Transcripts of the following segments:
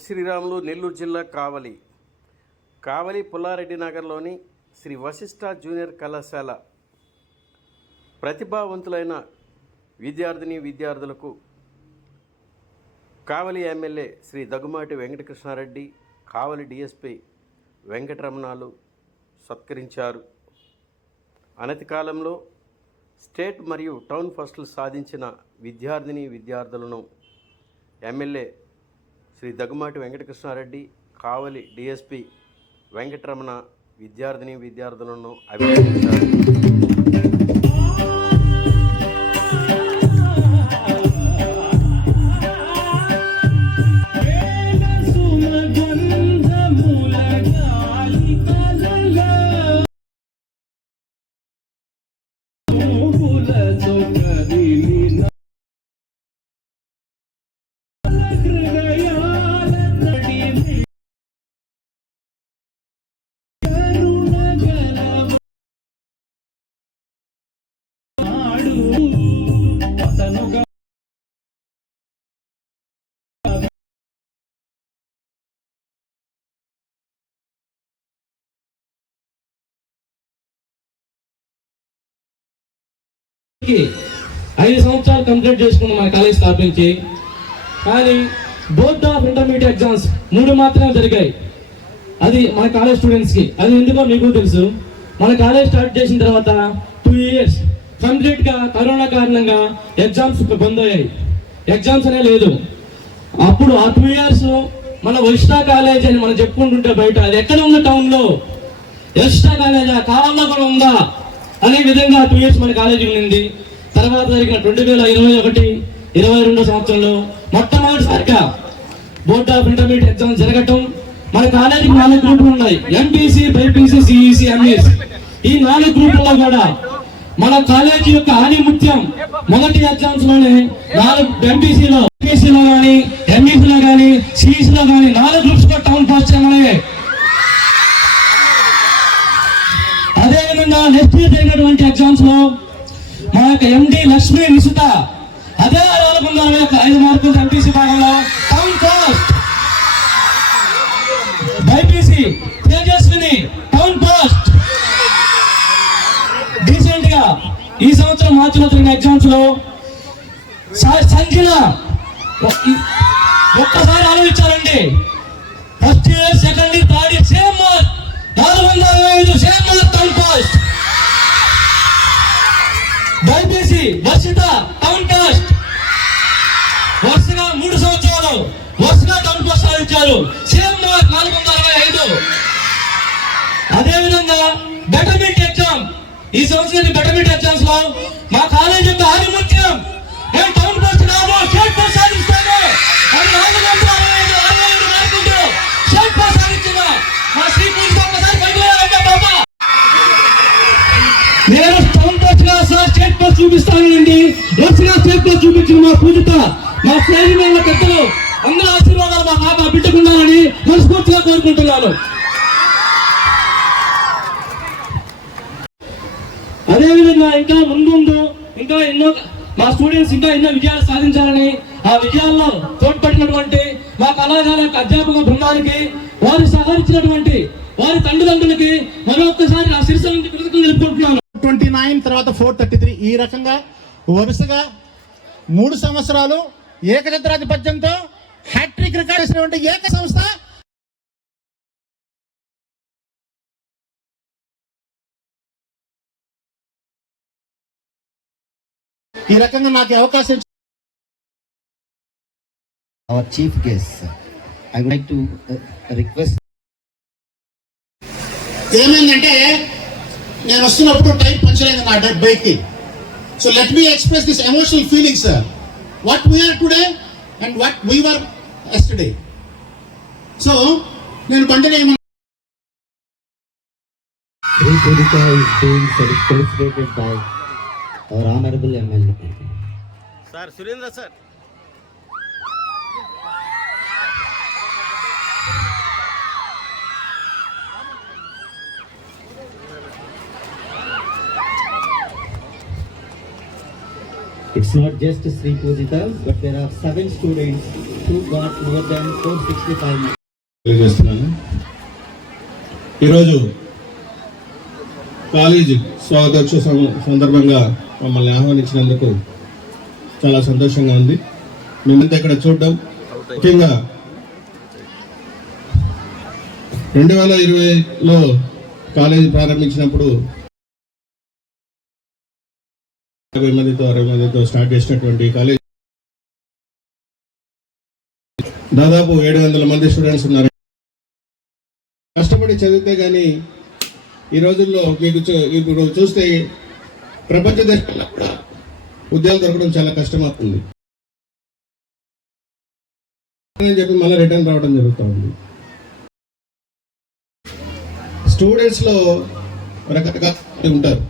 పొట్టి శ్రీరాములు నెల్లూరు జిల్లా కావలి. కావలి పుల్లారెడ్డి నగర్లోని శ్రీ వశిష్ఠ జూనియర్ కళాశాల ప్రతిభావంతులైన విద్యార్థిని విద్యార్థులకు కావలి ఎమ్మెల్యే శ్రీ దగ్గుమాటి వెంకటకృష్ణారెడ్డి కావలి డిఎస్పి వెంకటరమణాలు సత్కరించారు. అనతి కాలంలో స్టేట్ మరియు టౌన్ ఫస్టులు సాధించిన విద్యార్థిని విద్యార్థులను ఎమ్మెల్యే శ్రీ దగ్గుమాటి వెంకటకృష్ణారెడ్డి కావలి డిఎస్పి వెంకటరమణ విద్యార్థిని విద్యార్థులను అభినందించారు. ఐదు సంవత్సరాలు కంప్లీట్ చేసుకున్నాం మన కాలేజ్ స్థాపించి కానీ బోర్డ్ ఆఫ్ ఇంటర్మీడియట్ ఎగ్జామ్స్ మూడు మాత్రమే జరిగాయి. అది మన కాలేజ్ స్టూడెంట్స్కి అది ఎందుకో మీకు తెలుసు. మన కాలేజ్ స్టార్ట్ చేసిన తర్వాత టూ ఇయర్స్ కంప్లీట్గా కరోనా కారణంగా ఎగ్జామ్స్ బంద్ అయ్యాయి. ఎగ్జామ్స్ అనే లేదు. అప్పుడు ఆ టూ ఇయర్స్ మన వరిష్ఠా కాలేజ్ అని మనం చెప్పుకుంటుంటే బయట అది ఎక్కడ ఉంది టౌన్లో ఎక్స్ట్రా కాలేజా? కావాలా కూడా ఉందా? అనే విధంగా టూ ఇయర్స్ మన కాలేజీ ఉండింది. తర్వాత జరిగిన రెండు వేల ఇరవై ఒకటి ఇరవై రెండో సంవత్సరంలో మొట్టమొదటిసారిగా బోర్డ్ ఆఫ్ ఇంటర్మీడియట్ ఎగ్జామ్ జరగటం. మన కాలేజీకి నాలుగు గ్రూపులు ఉన్నాయి. ఎంపీసీ బైపీసీ సిఈసి ఎంఈస్ ఈ నాలుగు గ్రూపుల్లో కూడా మన కాలేజీ యొక్క ఆనిముత్యం మొదటి ఎగ్జామ్స్లోనే నాలుగు ఎంపీసీలో ఎంపీసీలో కానీ ఎంఈసీలో కానీ సిఈసీలో కానీ నాలుగు గ్రూప్స్ కూడా టౌన్ పాస్ చేయమని నెక్స్ట్ ఇయర్ జరిగినటువంటి ఎగ్జామ్స్లో మా యొక్క ఎండి లక్ష్మీ విసుత అదే నాలుగు వందల అరవై ఐదు మార్కులు ఎంపీసీ భాగంలో. Town first BiPC Tejaswini town first డీసెంట్గా ఈ సంవత్సరం మార్చిలో జరిగిన ఎగ్జామ్స్లో స- ఒక్కసారి ఆలోచించాలండి first year second year third year same mark నాలుగు వందల అరవై ఐదు వరుసగా టౌన్ సాధించారు సేమ్ నాలుగు వందల అరవై ఐదు. అదేవిధంగా బెటర్మెంట్ ఎగ్జామ్. ఈ సంవత్సరం బెటర్మెంట్ ఎగ్జామ్స్లో మా కాలేజ్ యొక్క ఆధిముత్యం మేము టౌన్ పోస్ట్ రాము స్టేట్ పోస్ట్ సాధిస్తాము. అది నాలుగు వందల అరవై ఐదు అరవై ఐదు మార్కులతో స్టేట్ పోస్ట్ సాధించిన మా శ్రీ పూజ ఒక్కసారి పైకి లేవండి బాబా. నేను టౌన్ పోస్ట్గా సార్ స్టేట్ పోస్ట్ చూపిస్తానండి. వరుసగా స్టేట్ పోస్ట్ చూపించిన మా పూజిత మా స్నేహితుల పెద్దలు. అందరూ ఆశీర్వాదాలు మా బాబా బిడ్డకు మనస్ఫూర్తిగా కోరుకుంటున్నాను. అదేవిధంగా ఇంకా ముందు ఇంకా ఎన్నో మా స్టూడెంట్స్ ఇంకా ఎన్నో విజయాలు సాధించాలని ఆ విజయాల్లో తోడ్పడినటువంటి మా కళాశాల యొక్క అధ్యాపక బృందానికి వారు సహకరించినటువంటి వారి తల్లిదండ్రులకి మరొకసారి నా శిరస నుంచి కృతజ్ఞతలు తెలుపుకుంటున్నాను. ట్వంటీ నైన్ తర్వాత ఫోర్ థర్టీ త్రీ ఈ రకంగా వరుసగా మూడు సంవత్సరాలు ఏకఛత్రాధిపత్యంతో హ్యాట్రిక్ రికార్డ్ చేసినటువంటి ఏక సంస్థ ఈ రకంగా నాకు అవకాశం chief guest. I would like to uh, request ఏమైందంటే నేను వస్తున్నప్పుడు టైం పంచర్ అయింది నా బైక్కి so let me express this emotional feelings what we are today and what we are yesterday so నేను కంటిన్యూ చేయమని Sri Pudika is being celebrated by our honorable MLA. Sir Surendra sir It's not just Sri Pujita, but there are seven students who got more than 465 marks. తెలియజేస్తున్నాను ఈరోజు college స్వాగతోత్సవ సందర్భంగా మమ్మల్ని ఆహ్వానించినందుకు చాలా సంతోషంగా ఉంది మేమంతా ఇక్కడ చూడడం ముఖ్యంగా రెండు వేల ఇరవైలో కాలేజీ ప్రారంభించినప్పుడు యాభై మందితో అరవై మందితో స్టార్ట్ చేసినటువంటి కాలేజ్ దాదాపు ఏడు వందల మంది స్టూడెంట్స్ ఉన్నారు. కష్టపడి చదివితే కానీ ఈ రోజుల్లో మీకు ఇప్పుడు చూస్తే ప్రపంచ దేశాల్లో కూడా ఉద్యోగం దొరకడం చాలా కష్టం అవుతుంది అని చెప్పి మళ్ళీ రిటర్న్ రావడం జరుగుతూ ఉంది. స్టూడెంట్స్లో రకరకాల ఉంటారు.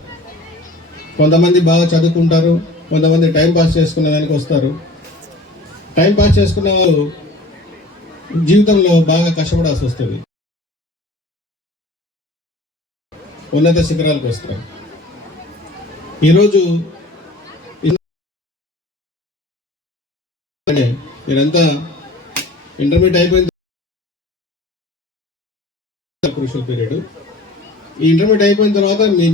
కొంతమంది బాగా చదువుకుంటారు కొంతమంది టైం పాస్ చేసుకునే దానికి వస్తారు. టైం పాస్ చేసుకునే వాళ్ళు జీవితంలో బాగా కష్టపడాల్సి వస్తుంది. ఉన్నత శిఖరాలకు వస్తారు. ఈరోజు మీరంతా ఇంటర్మీడియట్ అయిపోయిన క్రూషల్ పీరియడ్. ఈ ఇంటర్మీడియట్ అయిపోయిన తర్వాత మీ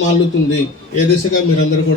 మాలుతుంది ఏ దిశగా మీరందరూ కూడా